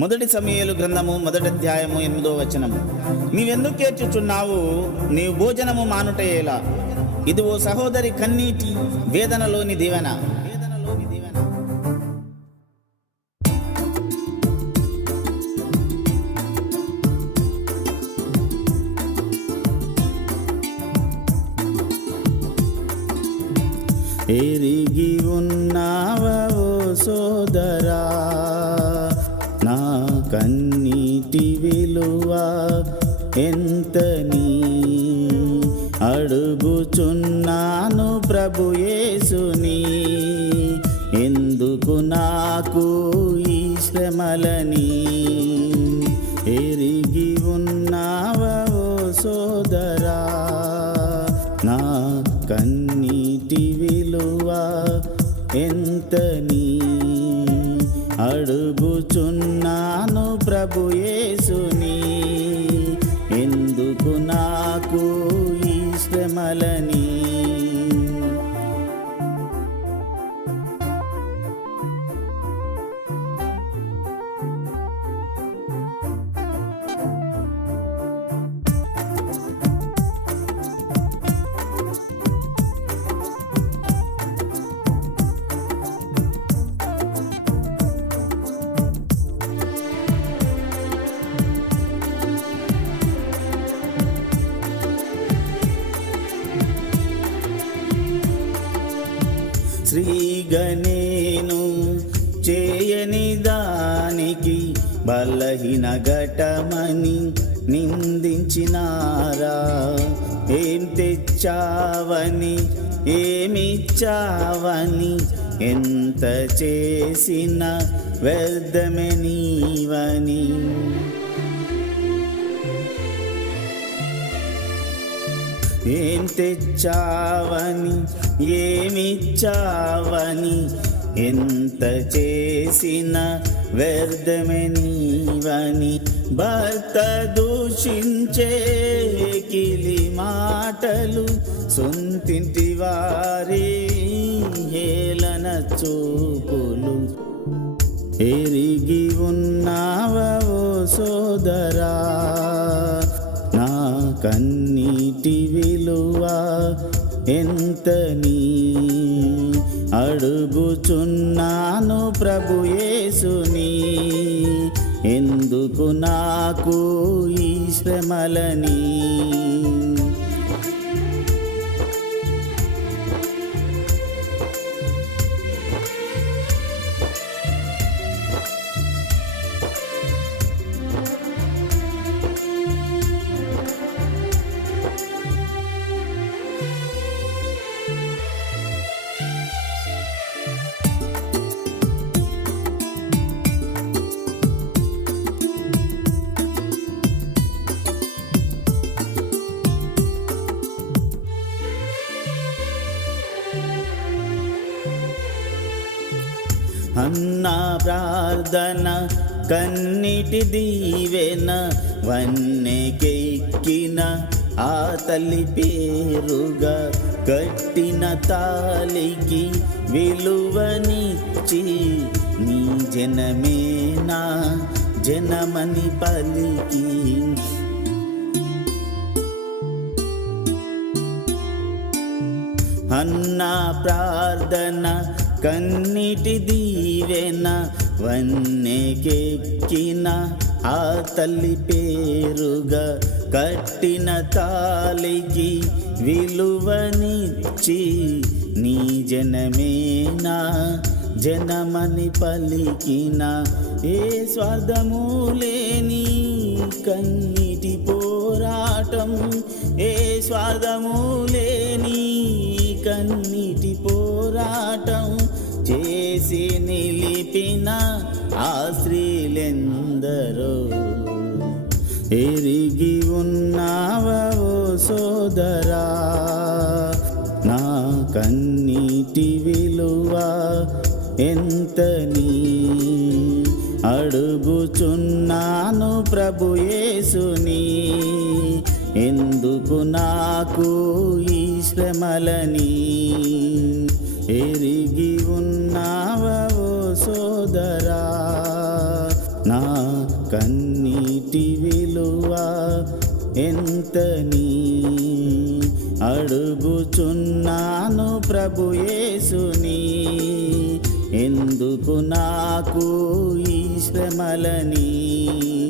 మొదటి సమూయేలు గ్రంథము 1 అధ్యాయము 8 వచనము. నీవెందుకు ఏడ్చుచున్నావు? నీవు భోజనము మానుటయేలా? ఇది ఓ సహోదరి కన్నీటి వేదనలోని దీవెన. ఎరిగి ఉన్నావా ఓ సోదరా, నా కన్నీటి విలువ ఎంతని? అడుగుచున్నాను ప్రభు యేసుని, ఎందుకు నాకు ఈ శ్రమలని? ఎరిగి ఉన్నావా ఓ సోదరా, నా కన్నీటి విలువ ఎంతని? అడుగుచున్నాను ప్రభు యేసుని, ఎందుకు నాకు ఈ శ్రమలని? శ్రీగణేను చేయని దానికి బలహీన ఘటమని నిందించినారా? ఏం తెచ్చావని, ఏమిచ్చావని, ఎంత చేసిన వ్యర్థమే నీవని? ఏం తెచ్చావని, ఏమిచ్చావని, ఎంత చేసిన వ్యర్థమే నీవని? భర్త దూషించే కిలి మాటలు, సొంతింటి వారి హేళన చూపులు. ఎరిగి ఉన్నావా ఓ సోదరా, నా కన్నీటి విలువ ఎంతని? అడుగుచున్నాను ప్రభు యేసుని, ఎందుకు నాకు ఈ శ్రమలని? అన్నా ప్రార్థన కన్నిటి దీవెన, వన్నెకెక్కిన ఆ తల్లి పేరుగా, కట్టిన తాలికి విలువనిచ్చి, నీ జనమే నా జనమని పలికి. అన్నా ప్రార్థన కన్నిటి దీవెన, వన్నెకెక్కిన ఆ తల్లి పేరుగా, కట్టిన తాలికి విలువనిచ్చి, నీ జనమే నా జనమని పలికిన. ఏ స్వార్థము లేని కన్నీటి పోరాటం, ఏ స్వార్థము లేని కన్నీటి పోరాటం చేసి నిలిపిన ఆ స్త్రీలెందరో. ఎరిగి ఉన్నావా ఓ సోదరా, నా కన్నీటి విలువ ఎంతని? అడుగుచున్నాను ప్రభు యేసుని, ఎందుకు నాకు ఈ శ్రమలని? ఎరిగి ఉన్నావా ఓ సోదరా, నా ఎంతని అడుగుచున్నాను ప్రభు యేసుని, ఎందుకు నాకు ఈ శ్రమలని.